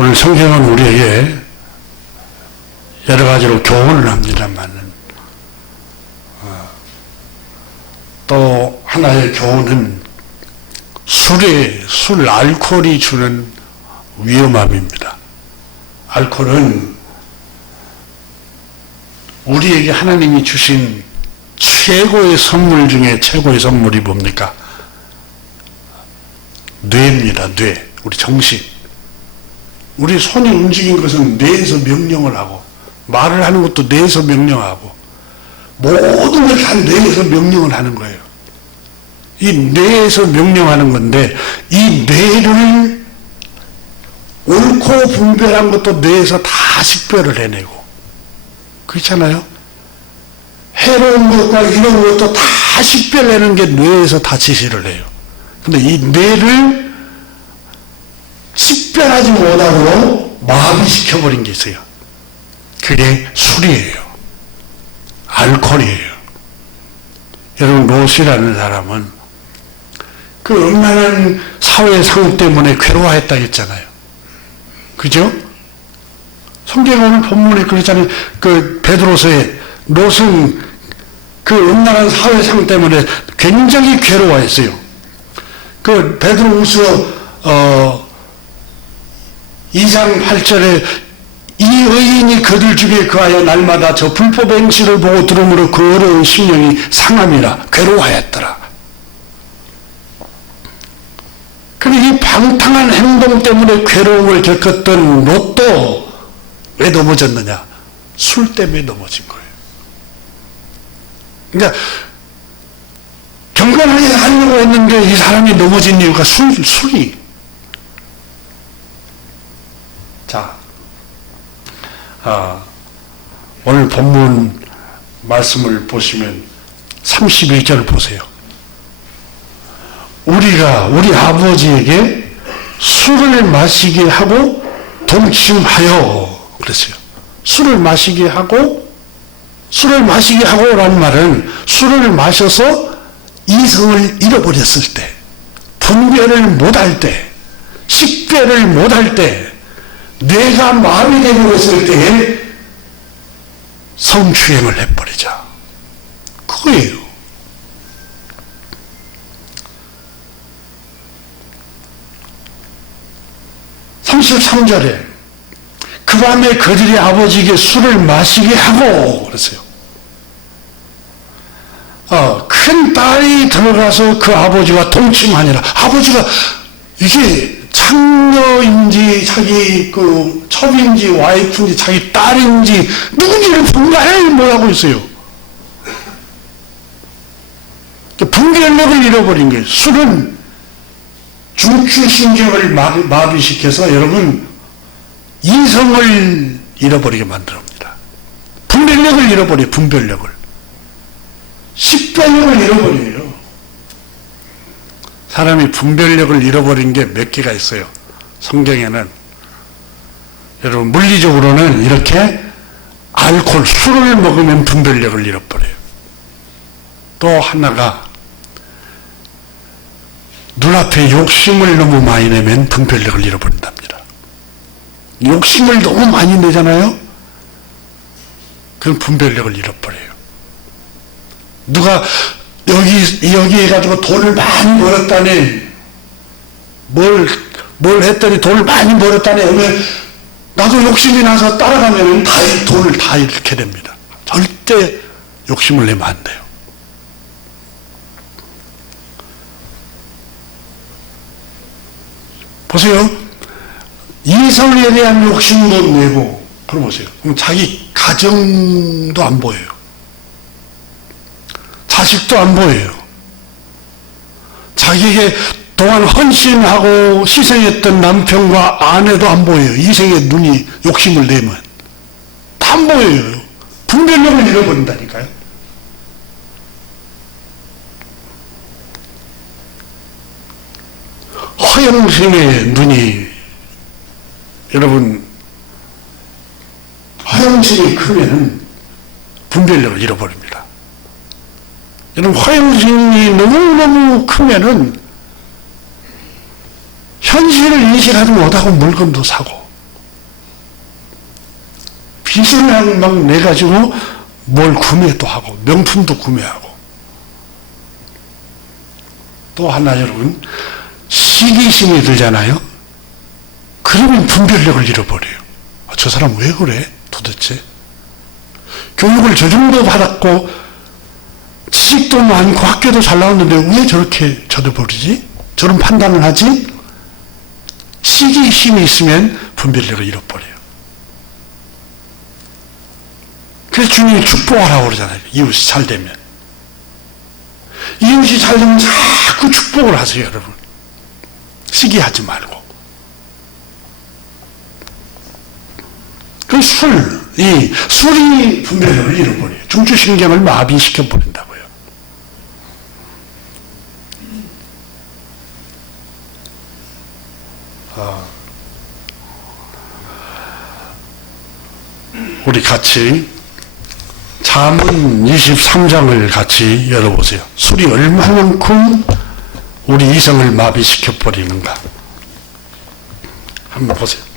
오늘 성경은 우리에게 여러 가지로 교훈을 합니다만 또 하나의 교훈은 술, 알코올이 주는 위험함입니다. 알코올은 우리에게 하나님이 주신 최고의 선물 중에 최고의 선물이 뭡니까? 뇌입니다. 뇌. 우리 정신. 우리 손이 움직인 것은 뇌에서 명령을 하고, 말을 하는 것도 뇌에서 명령하고, 모든 걸 다 뇌에서 명령을 하는 거예요. 이 뇌에서 명령하는 건데, 이 뇌를 옳고 분별한 것도 뇌에서 다 식별을 해내고, 그렇잖아요? 해로운 것과 이로운 것도 다 식별내는 게 뇌에서 다 지시를 해요. 근데 이 뇌를 식별하지 못하고 마비시켜버린 게 있어요. 그게 술이에요. 알코올이에요. 여러분, 롯이라는 사람은 그 음란한 사회상 때문에 괴로워했다 했잖아요. 그죠? 성경 오늘 본문에 그랬잖아요. 그 베드로서에 롯은 그 음란한 사회상 때문에 굉장히 괴로워했어요. 그 베드로후서 2장 8절에 이 의인이 그들 중에 그하여 날마다 저 불법의 행실을 보고 들음으로 그 어려운 심령이 상함이라 괴로워하였더라. 그리고 이 방탕한 행동 때문에 괴로움을 겪었던 롯도 왜 넘어졌느냐? 술 때문에 넘어진 거예요. 그러니까 경건하게 하려고 했는데 이 사람이 넘어진 이유가 술이. 자, 오늘 본문 말씀을 보시면 32절 보세요. 우리가 우리 아버지에게 술을 마시게 하고 동침하여 그랬어요. 술을 마시게 하고라는 말은 술을 마셔서 이성을 잃어버렸을 때, 분별을 못할 때, 식별을 못할 때, 뇌가 마비되어버렸을 때에 성추행을 해버리자. 그거예요. (33절에) 그 밤에 그들이 아버지에게 술을 마시게 하고 그랬어요. 큰 딸이 들어가서 그 아버지와 동침하니라. 아버지가 이게 창녀인지 자기 그 첩인지 와이프인지 자기 딸인지 누군지를 분간을 못하고 있어요. 분별력을 잃어버린 거예요. 술은 중추신경을 마비시켜서 여러분 이성을 잃어버리게 만듭니다. 분별력을 잃어버려요. 분별력을. 식별력을 잃어버려요. 사람이 분별력을 잃어버린 게 몇 개가 있어요. 성경에는 여러분 물리적으로는 이렇게 알코올, 술을 먹으면 분별력을 잃어버려요. 또 하나가 눈앞에 욕심을 너무 많이 내면 분별력을 잃어버린답니다. 욕심을 너무 많이 내잖아요. 그럼 분별력을 잃어버려요. 누가 여기 해가지고 돈을 많이 벌었다네. 뭘 했더니 돈을 많이 벌었다네. 그러면 나도 욕심이 나서 따라가면 돈을 다 잃게 됩니다. 절대 욕심을 내면 안 돼요. 보세요. 이성에 대한 욕심도 내고, 그럼 보세요. 그럼 자기 가정도 안 보여요. 자식도 안 보여요. 자기에게 동안 헌신하고 희생했던 남편과 아내도 안 보여요. 이생의 눈이 욕심을 내면. 다 안 보여요. 분별력을 잃어버린다니까요. 허영심의 눈이, 여러분, 허영심이 크면 분별력을 잃어버립니다. 여러분, 허영심이 너무너무 크면은 현실을 인식하지 못하고 물건도 사고, 빚을 막 내가지고 뭘 구매도 하고 명품도 구매하고. 또 하나 여러분, 시기심이 들잖아요. 그러면 분별력을 잃어버려요. 저 사람 왜 그래 도대체? 교육을 저 정도 받았고 지식도 많고 학교도 잘 나왔는데 왜 저렇게 저러버리지? 저런 판단을 하지? 시기심이 있으면 분별력을 잃어버려요. 그래서 주님이 축복하라고 그러잖아요. 이웃이 잘 되면. 이웃이 잘 되면 자꾸 축복을 하세요, 여러분. 시기하지 말고. 그 술이 분별력을 잃어버려요. 중추신경을 마비시켜버린다고요. 우리 같이 잠언 23장을 같이 열어보세요. 술이 얼마만큼 우리 이성을 마비시켜버리는가. 한번 보세요.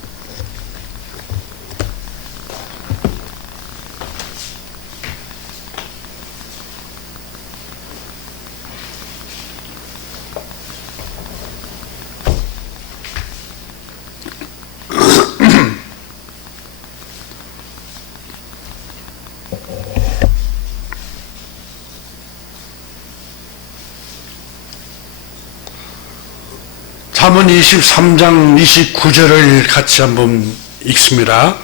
잠언 23장 29절을 같이 한번 읽습니다.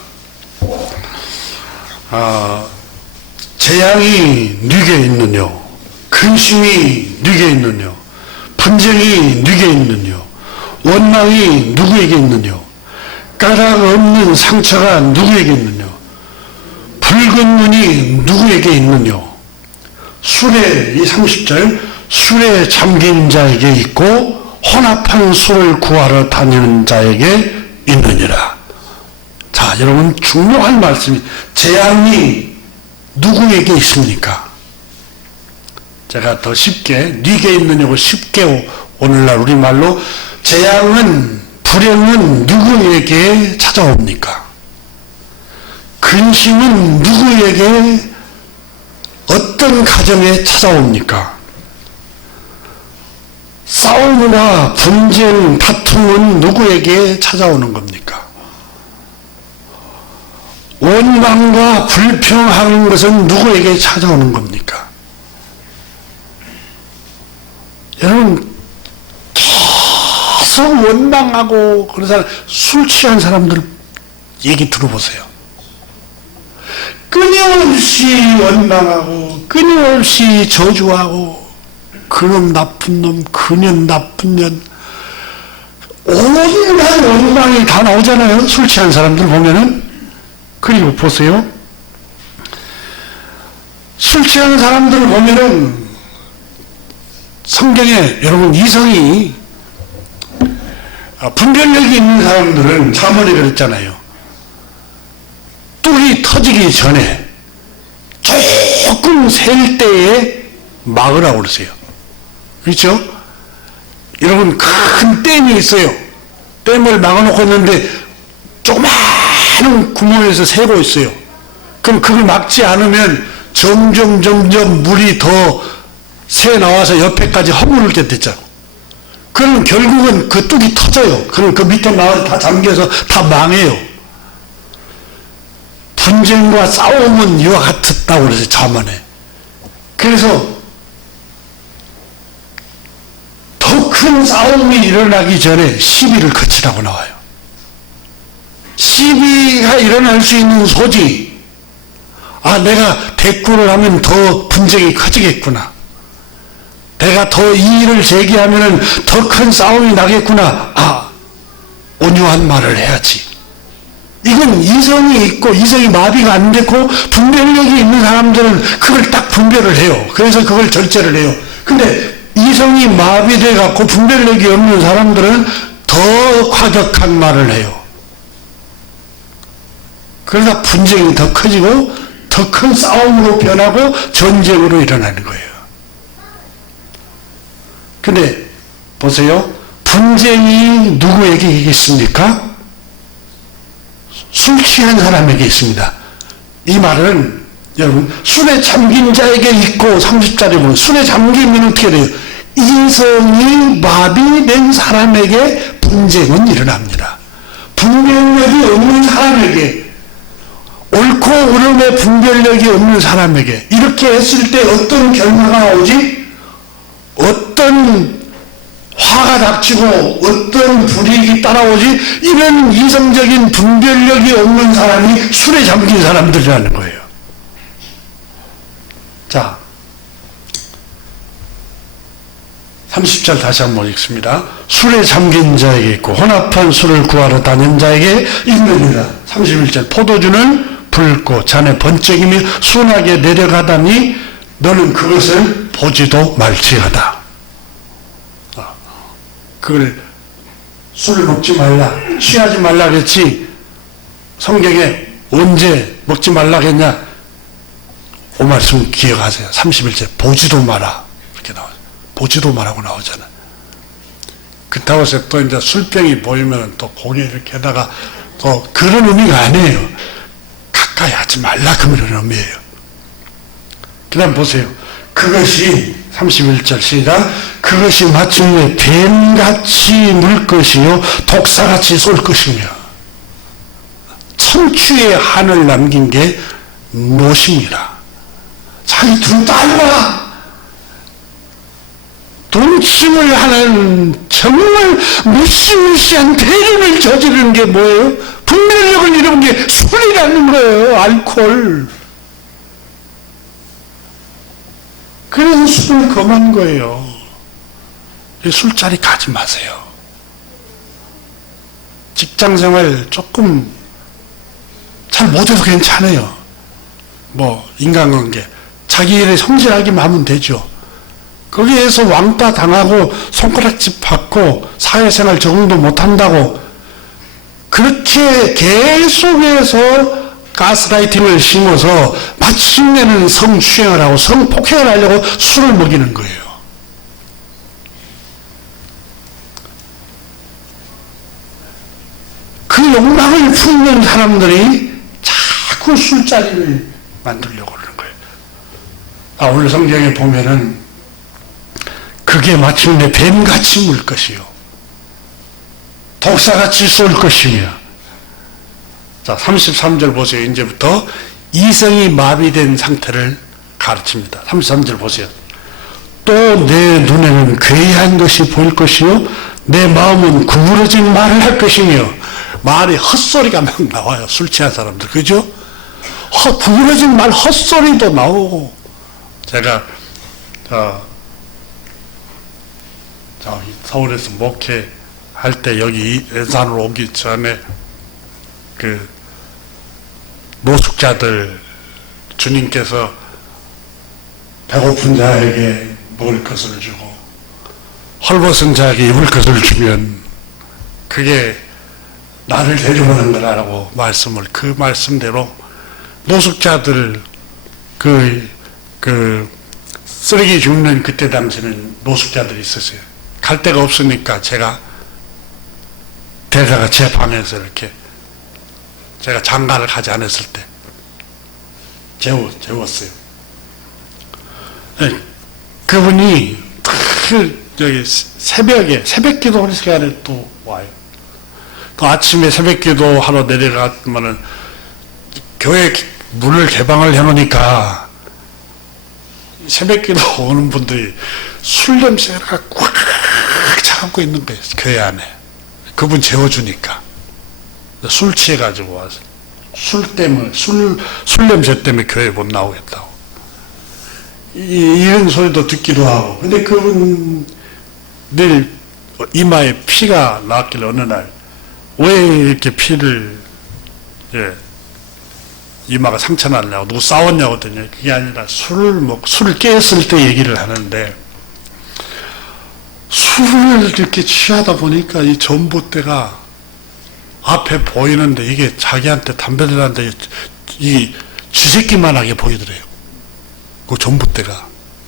재앙이 네게 있느뇨, 근심이 네게 있느뇨, 분쟁이 네게 있느뇨, 원망이 누구에게 있느뇨, 까닭 없는 상처가 누구에게 있느뇨, 붉은 눈이 누구에게 있느뇨. 술에, 이 30절, 술에 잠긴 자에게 있고 혼합한 술을 구하러 다니는 자에게 있느니라. 자, 여러분 중요한 말씀이, 재앙이 누구에게 있습니까? 제가 더 쉽게, 네게 있느냐고 쉽게 오늘날 우리말로, 재앙은, 불행은 누구에게 찾아옵니까? 근심은 누구에게, 어떤 가정에 찾아옵니까? 싸움이나 분쟁, 다툼은 누구에게 찾아오는 겁니까? 원망과 불평하는 것은 누구에게 찾아오는 겁니까? 여러분, 계속 원망하고 그런 사람, 술 취한 사람들 얘기 들어보세요. 끊임없이 원망하고 끊임없이 저주하고, 그놈 나쁜 놈, 그년 나쁜 년, 온갖 원망이 다 나오잖아요. 술 취한 사람들 보면은. 그리고 보세요. 술 취한 사람들 보면은 성경에 여러분 이성이, 분별력이 있는 사람들은 잠언에 그랬잖아요. 뚝이 터지기 전에 조금 셀 때에 막으라고 그러세요. 그렇죠? 여러분 큰 댐이 있어요. 댐을 막아놓고 있는데 조그마한 구멍에서 새고 있어요. 그럼 그걸 막지 않으면 점점 물이 더 새 나와서 옆에까지 허물게 됐죠. 그럼 결국은 그 뚝이 터져요. 그럼 그 밑에 나와서 다 잠겨서 다 망해요. 분쟁과 싸움은 이와 같았다고 그러죠, 잠언에. 그래서 더 큰 싸움이 일어나기 전에 시비를 거치라고 나와요. 시비가 일어날 수 있는 소지. 내가 대꾸를 하면 더 분쟁이 커지겠구나. 내가 더 이의를 제기하면 더 큰 싸움이 나겠구나. 온유한 말을 해야지. 이건 이성이 있고 이성이 마비가 안 됐고 분별력이 있는 사람들은 그걸 딱 분별을 해요. 그래서 그걸 절제를 해요. 근데 이성이 마비돼 갖고 분별력이 없는 사람들은 더 과격한 말을 해요. 그러다 분쟁이 더 커지고 더 큰 싸움으로 변하고 전쟁으로 일어나는 거예요. 근데 보세요. 분쟁이 누구에게 있습니까? 술 취한 사람에게 있습니다. 이 말은 여러분 술에 잠긴 자에게 있고 30절에 보면 술에 잠기면 어떻게 돼요? 이성이 마비된 사람에게 분쟁은 일어납니다. 분별력이 없는 사람에게, 옳고 그름의 분별력이 없는 사람에게 이렇게 했을 때 어떤 결과가 오지? 어떤 화가 닥치고 어떤 불이익이 따라오지? 이런 이성적인 분별력이 없는 사람이 술에 잠긴 사람들이라는 거예요. 자, 30절 다시 한번 읽습니다. 술에 잠긴 자에게 있고 혼합한 술을 구하러 다닌 자에게 있느니라. 31절 포도주는 붉고 잔에 번쩍이며 순하게 내려가다니 너는 그것을 보지도 말지어다. 그걸 술을 먹지 말라, 취하지 말라 그랬지 성경에 언제 먹지 말라 그랬냐? 그 말씀 기억하세요. 31절 보지도 마라 이렇게 나와요. 보지도 마라고 나오잖아. 그렇다고 해서 또 이제 술병이 보이면 또 고개 이렇게 하다가 또 그런 의미가 아니에요. 가까이 하지 말라 그런 의미예요. 그 다음 보세요. 그것이 31절 시작. 그것이 마침내 뱀같이 물 것이요 독사같이 쏠 것이며 천추의 한을 남긴 게 노심이라. 자기 두 딸과 동침을 하는 정말 무시무시한 대륜을 저지르는 게 뭐예요? 분별력을 잃은 게 술이라는 거예요. 알코올. 그래서 술을 금한 거예요. 술자리 가지 마세요. 직장생활 조금 잘 못해도 괜찮아요. 뭐 인간관계 자기 일에 성실하기만 하면 되죠. 거기에서 왕따 당하고 손가락질 받고 사회생활 적응도 못한다고 그렇게 계속해서 가스라이팅을 심어서 마침내는 성추행을 하고 성폭행을 하려고 술을 먹이는 거예요. 그 욕망을 품는 사람들이 자꾸 술자리를 만들려고 그러는 거예요. 오늘 성경에 보면은 그게 마침내 뱀같이 물 것이요 독사같이 쏠 것이며. 자, 33절 보세요. 이제부터 이성이 마비된 상태를 가르칩니다. 33절 보세요. 또 내 눈에는 괴이한 것이 보일 것이요 내 마음은 구부러진 말을 할 것이며. 말이 헛소리가 막 나와요. 술 취한 사람들. 그죠? 구부러진 말 헛소리도 나오고. 제가 서울에서 목회할 때 여기 예산으로 오기 전에 그 노숙자들 주님께서 배고픈 자에게 먹을 것을 주고 헐벗은 자에게 입을 것을 주면 그게 나를 데려오는 거라고 말씀을 그 말씀대로 노숙자들 쓰레기 줍는 그때 당시는 노숙자들이 있었어요. 갈 데가 없으니까 제가 데려다가 제 방에서 이렇게 제가 장가를 가지 않았을 때 재웠어요. 네, 그분이 여기 새벽 기도 시간에 또 와요. 또 아침에 새벽 기도 하러 내려가면은 교회 문을 개방을 해놓으니까 새벽 기도 오는 분들이 술 냄새가 꽉 차고 있는 거예요. 교회 안에. 그분 재워주니까. 술 취해가지고 와서. 술 냄새 때문에 교회 못 나오겠다고. 이런 소리도 듣기도 하고. 근데 그분 늘 이마에 피가 나왔길래 어느 날, 왜 이렇게 피를, 이마가 상처 났냐고, 누구 싸웠냐고 했더니 그게 아니라 술을 깼을 때 얘기를 하는데, 술을 이렇게 취하다 보니까 이 전봇대가 앞에 보이는데 이게 자기한테 담배를 하는데 이 쥐새끼만하게 보이더래요. 그 전봇대가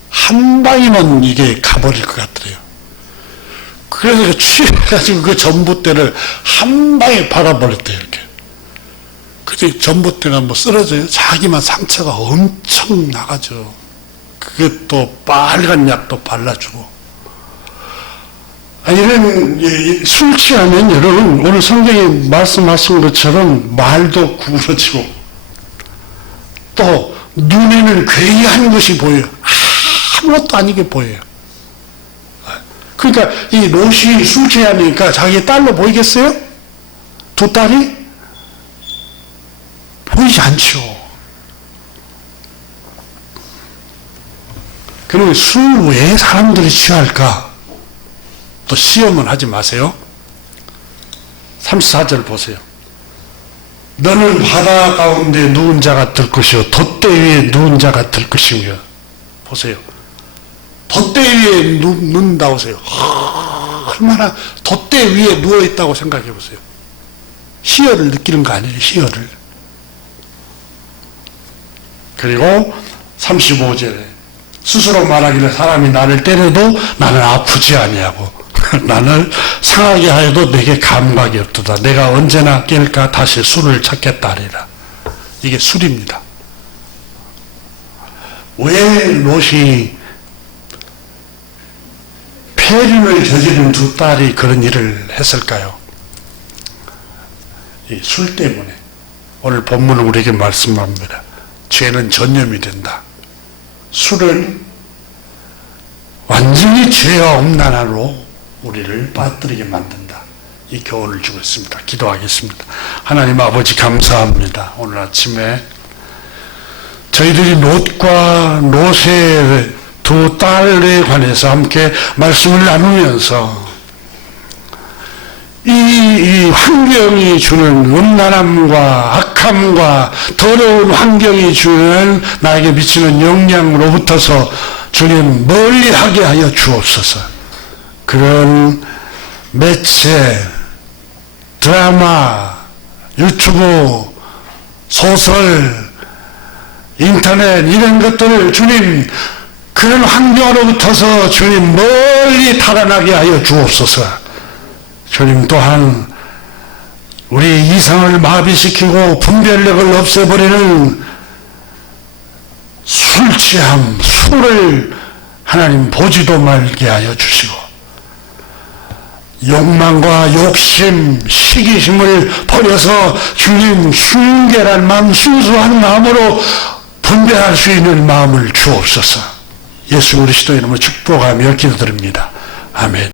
한 방이면 이게 가버릴 것 같더래요. 그래서 취해가지고 그 전봇대를 한 방에 박아버렸대요. 이렇게. 그냥 그때 전봇대가 뭐 쓰러져요. 자기만 상처가 엄청 나가죠. 그게 또 빨간 약도 발라주고. 이런 술 취하면 여러분 오늘 성경에 말씀하신 것처럼 말도 구부러지고 또 눈에는 괴이한 것이 보여요. 아무것도 아니게 보여요. 그러니까 이 롯이 술 취하니까 자기 딸로 보이겠어요? 두 딸이? 보이지 않죠. 그러면 술 왜 사람들이 취할까? 또 시험은 하지 마세요. 34절 보세요. 너는 바다 가운데 누운 자가 될 것이요 돛대 위에 누운 자가 될 것이며. 보세요. 돛대 위에 누운다고 하세요. 얼마나 돛대 위에 누워있다고 생각해 보세요. 희열을 느끼는 거 아니에요. 희열을. 그리고 35절에 스스로 말하기를 사람이 나를 때려도 나는 아프지 아니하고 나를 상하게 하여도 내게 감각이 없도다. 내가 언제나 깰까 다시 술을 찾겠다 하리라. 이게 술입니다. 왜 롯이 폐륜을 저지른 두 딸이 그런 일을 했을까요? 이 술 때문에. 오늘 본문은 우리에게 말씀합니다. 죄는 전염이 된다. 술은 완전히 죄와 음란하로 우리를 빠뜨리게 만든다. 이 교훈을 주고 있습니다. 기도하겠습니다. 하나님 아버지 감사합니다. 오늘 아침에 저희들이 롯과 롯의 두 딸에 관해서 함께 말씀을 나누면서 이 환경이 주는 음란함과 악함과 더러운 환경이 주는 나에게 미치는 영향으로부터서 주님 멀리하게 하여 주옵소서. 그런 매체, 드라마, 유튜브, 소설, 인터넷 이런 것들을 주님 그런 환경으로부터서 주님 멀리 탈환하게 하여 주옵소서. 주님 또한 우리 이성을 마비시키고 분별력을 없애버리는 술 취함, 술을 하나님 보지도 말게 하여 주시고 욕망과 욕심, 시기심을 버려서 주님 순결한 마음, 순수한 마음으로 분별할 수 있는 마음을 주옵소서. 예수 그리스도의 이름으로 축복하며 기도드립니다. 아멘.